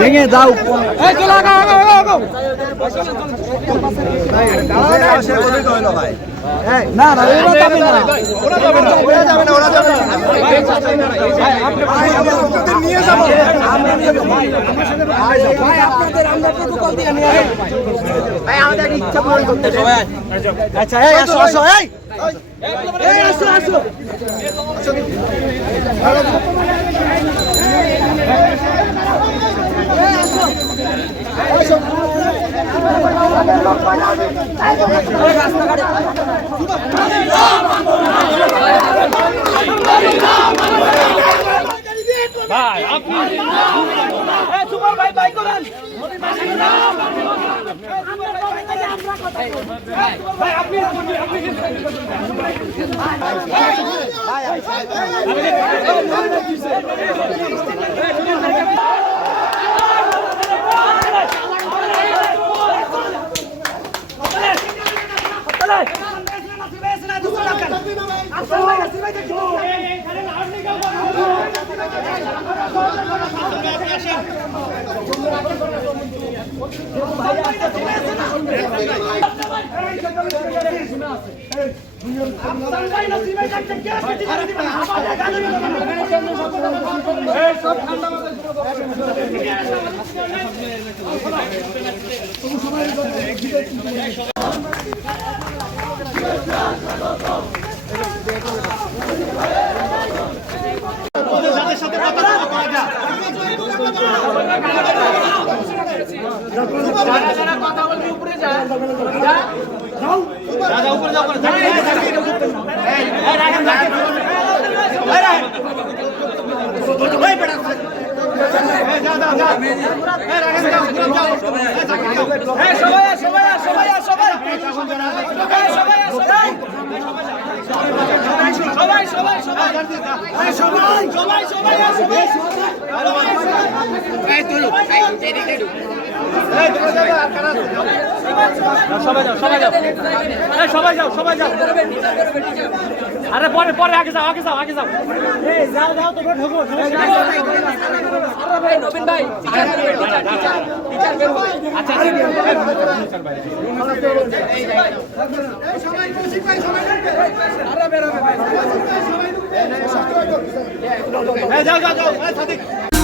ভেঙে দাও। না না ওরা যাবে না ওরা যাবে না ওরা যাবে না ভাই আমরা ওদের নিয়ে যাব আমরা নিয়ে যাব ভাই ভাই, ভাই আপনাদের আমরা প্রোটোকল দিয়ে নিয়ে যাব ভাই আমাদের ইচ্ছা পূরণ করতে হবে আচ্ছা এই আসো আসো এই। এই আসো আসো। আমার ভাই ভাই করেন ভাই আপনি আপনি আসলে আসলে দেখো এখানে লাউড নিকাল করো সবাই যাও সবাই যাও এই সবাই যাও সবাই যাও আরে পরে পরে আগে যাও আগে যাও আগে যাও যাও যাও তোমরা ঢোকো নবীন ভাই আচ্ছা যাও যাও যাও